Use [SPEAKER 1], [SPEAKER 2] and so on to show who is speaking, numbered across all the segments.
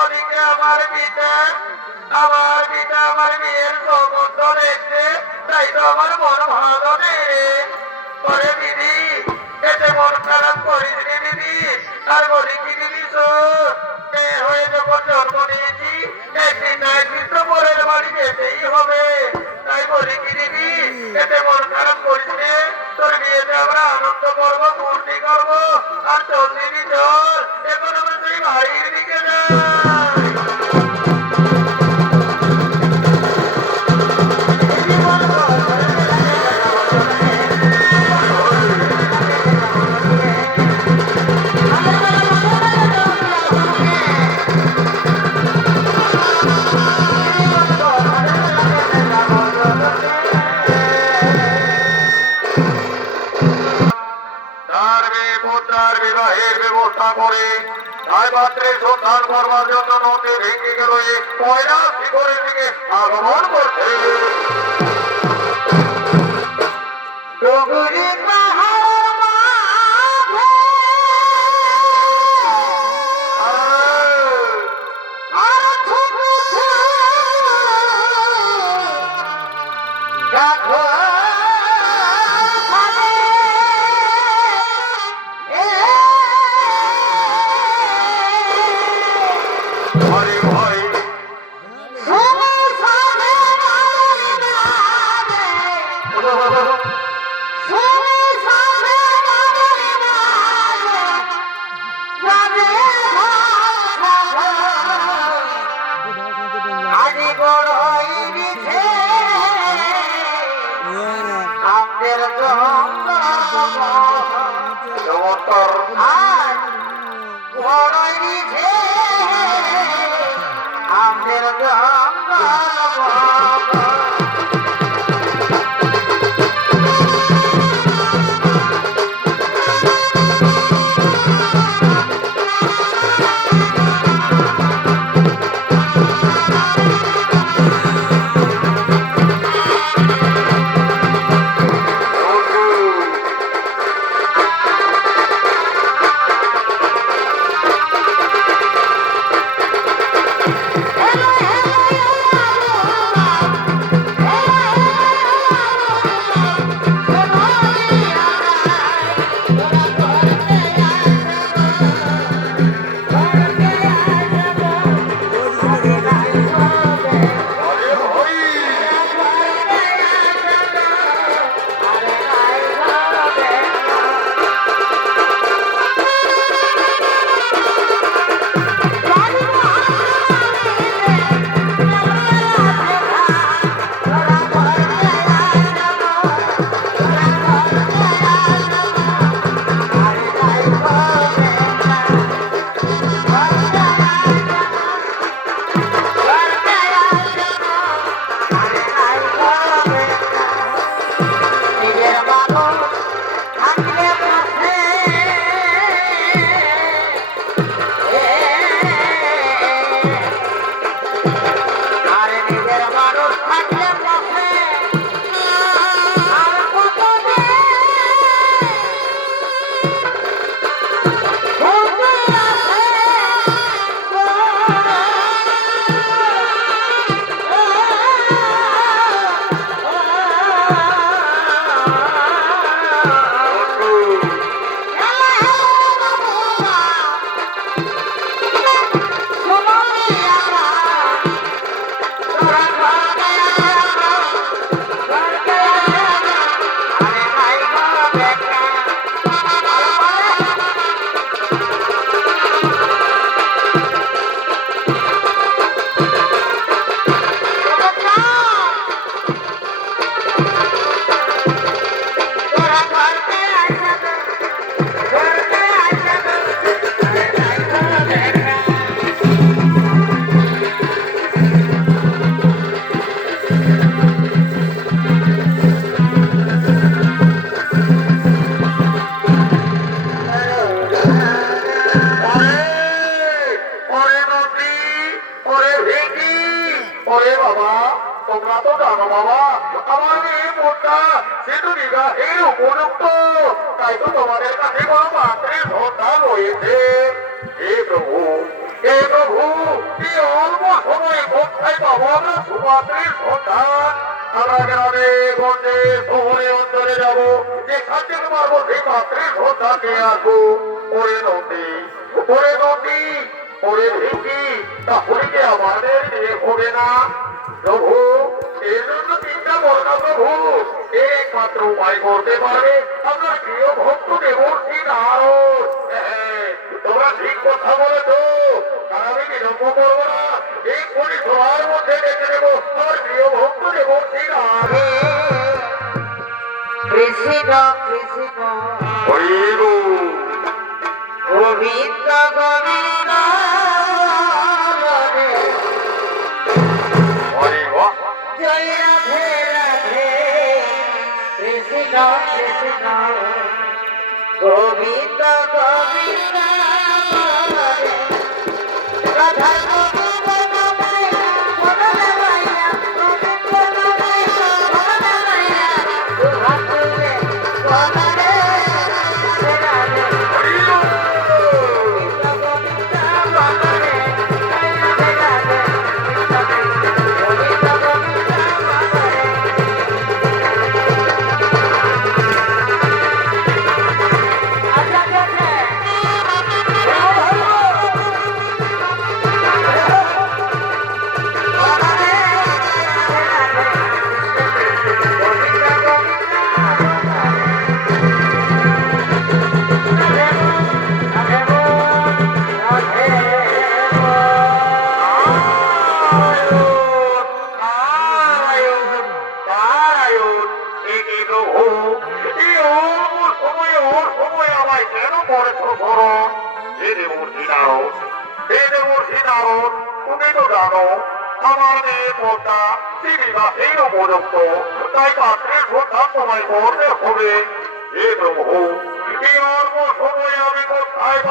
[SPEAKER 1] ওদিকে আমার পিতা আমার পিতা আমার মেয়ের সম্বন্ধ দেখছে তাই তো আমার মন ভালো নেই রে। করে দিদি, এতে মন খারাপ করিস রে দিদি। আর বলি কি দিদি হয়ে যখন জন্ম নিয়েছি একদিন না তো পরের বাড়ি যেতেই হবে। তাই বলি কি দিদি, এতে মন খারাপ করিস রে তোর বিয়েতে আমরা আনন্দ করব ফুর্তি করব। আর চল দিদি চল এখন আমরা সেই বাড়ির ব্যবস্থা করে করবার নদী ভেঙে গেল এই কয়লা আগমন করছে। Oh! তোমাদের কাছে কোনো মাত্রের শ্রদ্ধা রয়েছে হে প্রভু হে প্রভু এই সন্ধান সন্ধান আমাদের হবে না প্রভু এর জন্য করো না প্রভু একমাত্র উপায় করতে পারবে। আপনার প্রিয় ভক্ত দেবর্ষী নারদ? তোমরা ঠিক কথা বলেছ। আর আমি বিলম্ব করব না। এই কোটি সবার মধ্যে দেখে নেব। আমার প্রিয় ভক্ত দেবর্ষী নারদ?
[SPEAKER 2] কৃষ্ণ কৃষ্ণ।
[SPEAKER 1] হইব
[SPEAKER 2] গোবিন্দ গোবিন্দ কৃষ্ণ কৃষ্ণ গোবিন্দ গোবিন্দ।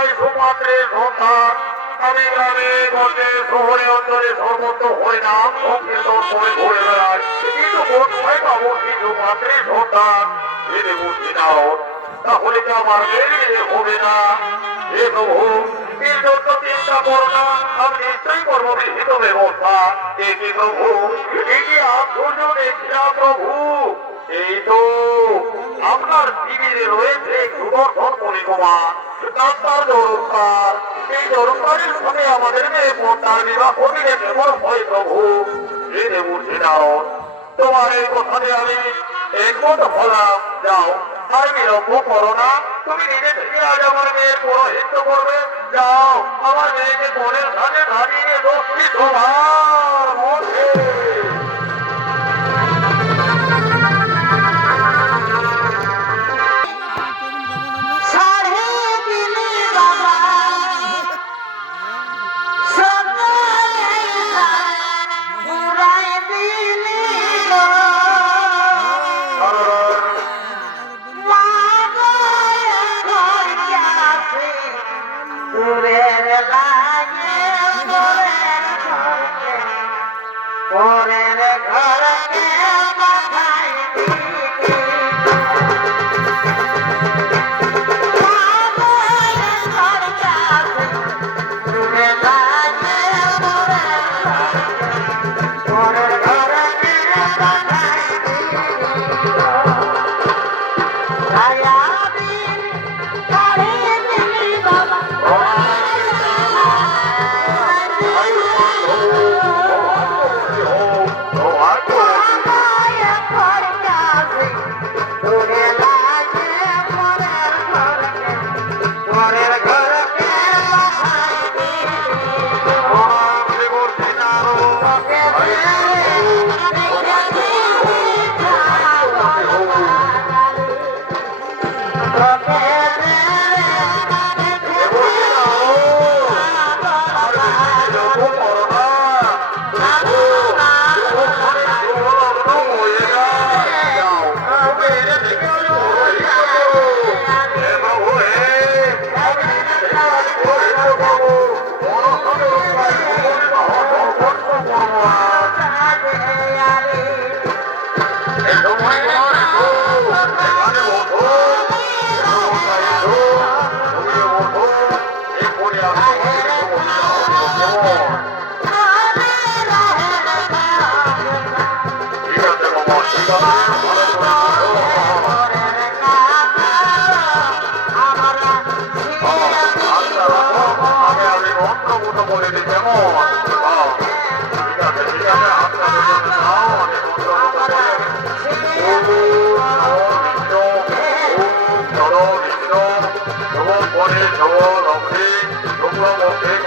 [SPEAKER 1] পাই সুপাত্রের সন্ধান আমি গ্রামে গঞ্জে শহরে অঞ্চলে সর্বত্র হয়ে করে ঘুরে বেড়াই। কিন্তু কোথায় পাবো সেই সুপাত্রের সন্ধান হে দেবু নাও, তাহলে কি আমার মেয়ে হবে না। হে প্রভু এর জন্য চিন্তা করো না, আমি নিশ্চয়ই করব বিহিত ব্যবস্থা। এ কি প্রভু, এই যে প্রভু। এই তো আপনার শিবিরে রয়েছে সুদর্শন পরিকুমার ডাক্তার জরুরকার এই জরুরকারের সঙ্গে আমাদের মেয়ে পর্দার বিবাহ দিলে কেমন হয় প্রভু? এ দেবু নাও তোমার এই কথাতে আমি একমত হলাম। যাও, আর বিলম্ব করো না। তুমি নিজে থেকে আজ আমার মেয়ের পৌরোহিত্য করবে। যাও, আমার মেয়েকে মনের সাথে দাঁড়িয়ে লক্ষ্মী তোমার মধ্যে।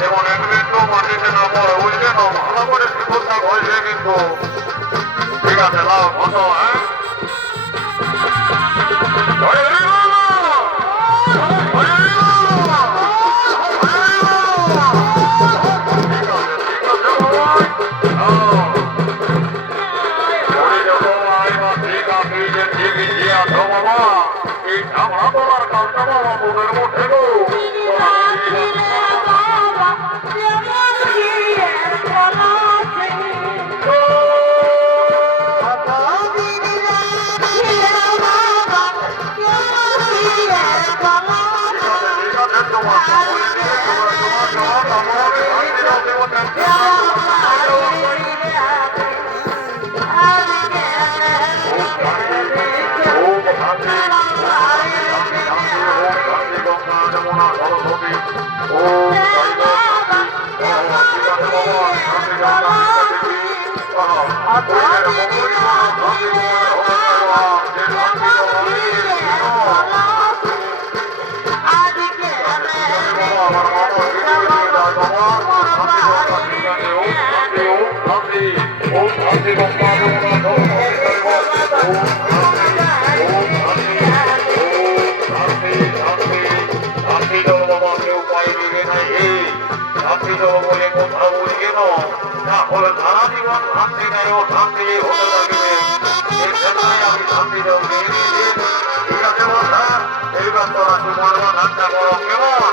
[SPEAKER 1] এক বিন্দু মাটিতে না পড়ে, বুঝলে তো? ভালো করে কিন্তু। ঠিক আছে, নাও, বসো! ঠিক আছে, মধ্যে আমার সারা জীবন শান্তি নেই ও শান্তি হতে লাগবে। এই জন্যই আমি শান্তি দেব। ঠিক আছে বন্ধা এইবার তোরা সুমর্মা ধানটা করো কেমন?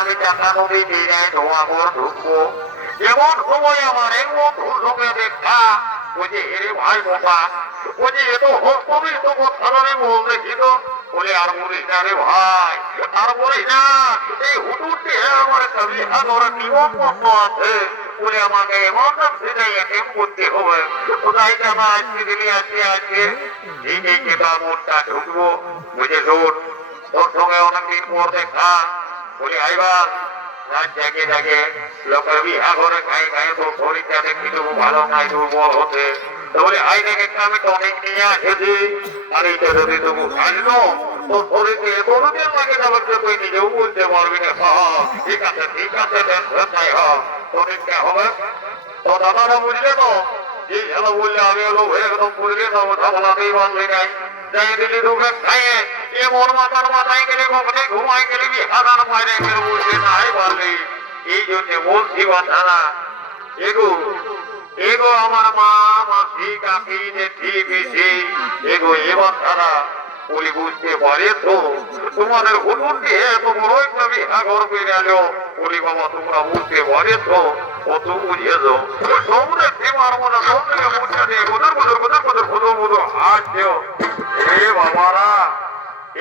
[SPEAKER 1] আমি টাকা নদী দিয়ে ধোয়া ঘর ঢুকবো। এমন সময় আমার এই বন্ধুর সঙ্গে দেখা যে হেরে ভাই বোকা ওই যে এত হস্তবির তো কথাটা বল দেখি তো বলে, আর বলিস না রে ভাই, আর বলিস না, এই হুটুটি আমার একটা বিহা করার নিয়ম আছে? বলে, আমাকে এমন সেটাই একেম করতে হবে। কোথায় যাবা আজকে দিলি আজকে আজকে এই কেটা মনটা ঢুকবো। বুঝে শোন তোর সঙ্গে অনেকদিন পর দেখা। বলি আইবার, রাত জাগে জাগে লোকের বিহা করে খাই খাই তোর শরীরটা দেখি তবু ভালো নাই দুর্বল হতে। তো বলে, আই দেখে আমি টনিক নিয়ে এসেছি। আর এইটা যদি তবু বললে আমি বুঝলে নাই। এ মোর আমার মা মাসি কাকি যে ঠিক আছে এগো এ বাধারা বলি বুঝতে পারে তো তোমাদের দিয়ে এত বড় একটা বিহাগর পেরে আলো বলি বাবা তোমরা বুঝতে পারে কত বুঝেছ তোমরা সে পারব না তোমরা বুঝতে দিয়ে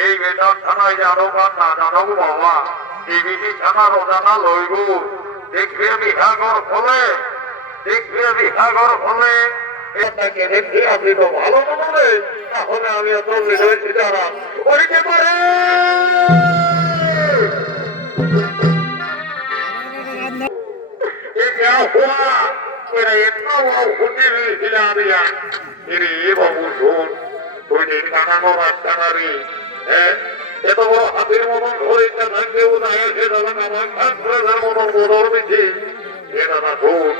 [SPEAKER 1] এই বেটার থানায় জানো না জানো বাবা দেখবে বিহাগর ফলে দেখবে বিহাগর ফলে এটাকে দেখে মনে আমি এত হয়েছি তারা ওইকে পারে হওয়া করে এটাও হতে রয়েছিল আমি এরে বাবু শোন তুই যে কানানো রাস্তানারি হ্যাঁ এত বড় হাতের মতন ধরে কেউ না এসে দাদা আমার ভাগ্যের মতন বদর দিছি এ দাদা শোন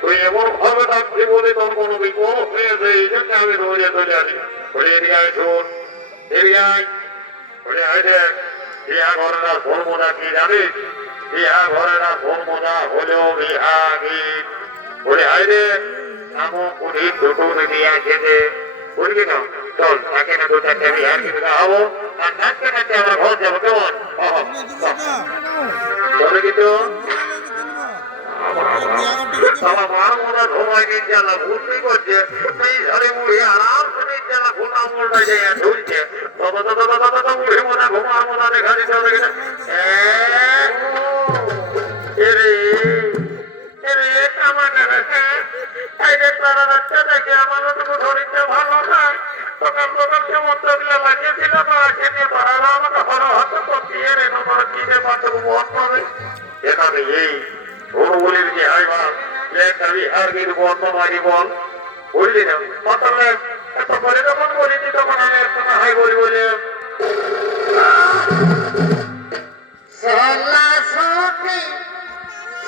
[SPEAKER 1] তুই এমন ভাবে ডাকছি বলে তোর কোনো বিপদ হয়েছে এই জন্য আমি ধরে ধরে আনি বলে এরিয়ায় শোন এরিয়ায় বলে আয় দেখ ইয়া ঘটনা করব না কি জানিস ইহা ঘরের আর ধর্মদা হলো বিহাগী বলে আইলে নামো পুরি দুটো দিয়া খেতে বলবি না চল তাকে না দু চারটে আমি আর কিছু খাওয়াবো আর নাচতে নাচতে আমরা ঘর যাব কেমন? চলে কিন্তু সালা মার মোটা ধোমায় নিয়ে জ্বালা ঘুরতেই করছে এই মুড়ে আরাম করে জ্বালা ঘুমা মোটা যায় ঝুলছে। বাবা দাদা দাদা দাদা মুড়ে মোটা ঘুমা মোটা দেখা দিতে হবে তারা রাতটা দেখে আমার অতটুকু শরীরটা ভালো না সকাল সকাল সে মন্ত্রগুলো লাগিয়ে দিল তারা খেতে পারালো আমাকে হলো হত দিয়ে রে নম্বর কিনে মাত্র মন পাবে? এখানে এই অনুগুলির যে হাইবার যে কবি হারগির বন মারি বন বুঝলি না? পতলে এত করে তখন বলি দিত
[SPEAKER 2] মানে শোনা হাই বলি বলে। সালা সফি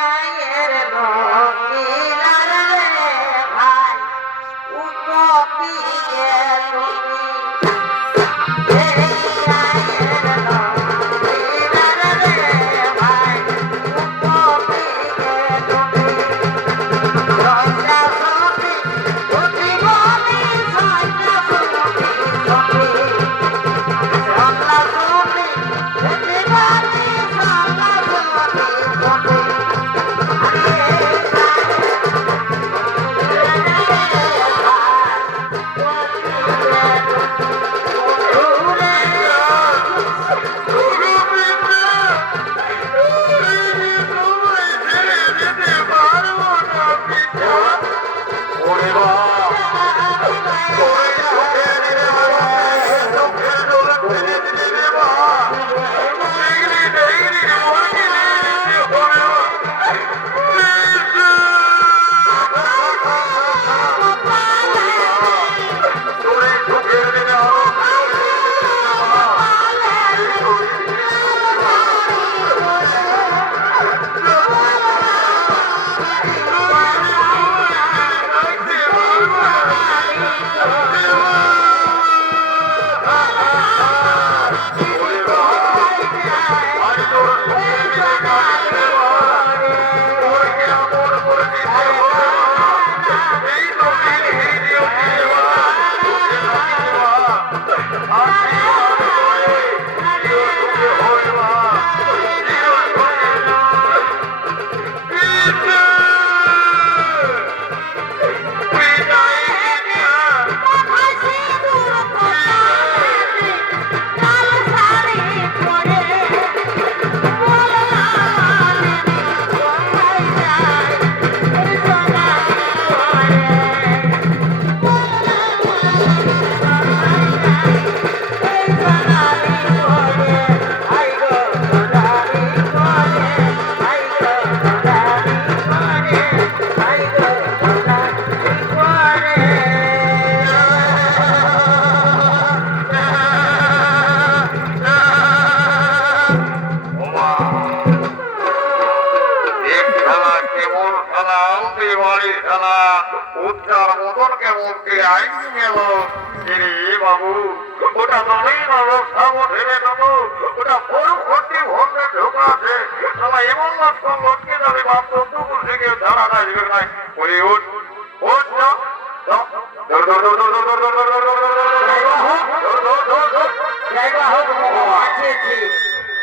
[SPEAKER 2] நாயரனோ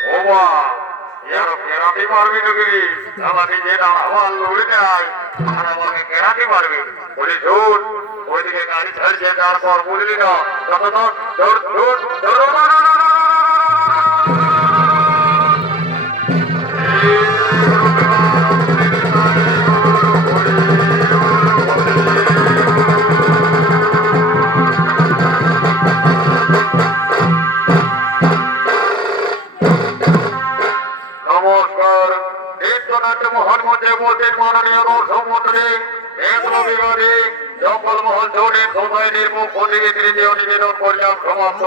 [SPEAKER 1] ওবা ইয়ার কেরাটি মারবি নগরি আমাকে যে আমার লড়ে যায় আর আমাকে কেরাটি মারবি বলি ঝুট ওইদিকে গাড়ি তারপর বুঝলি না ধর সমুদ্রে এত বিবাদে সকল মহল জোরে সোসাইটির মুখ প্রতিকে তৃতীয় নিবেদন করলাম সমাপ্ত।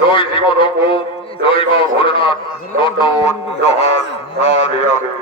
[SPEAKER 1] জয় শিবধঙ্গ জয় রাধে।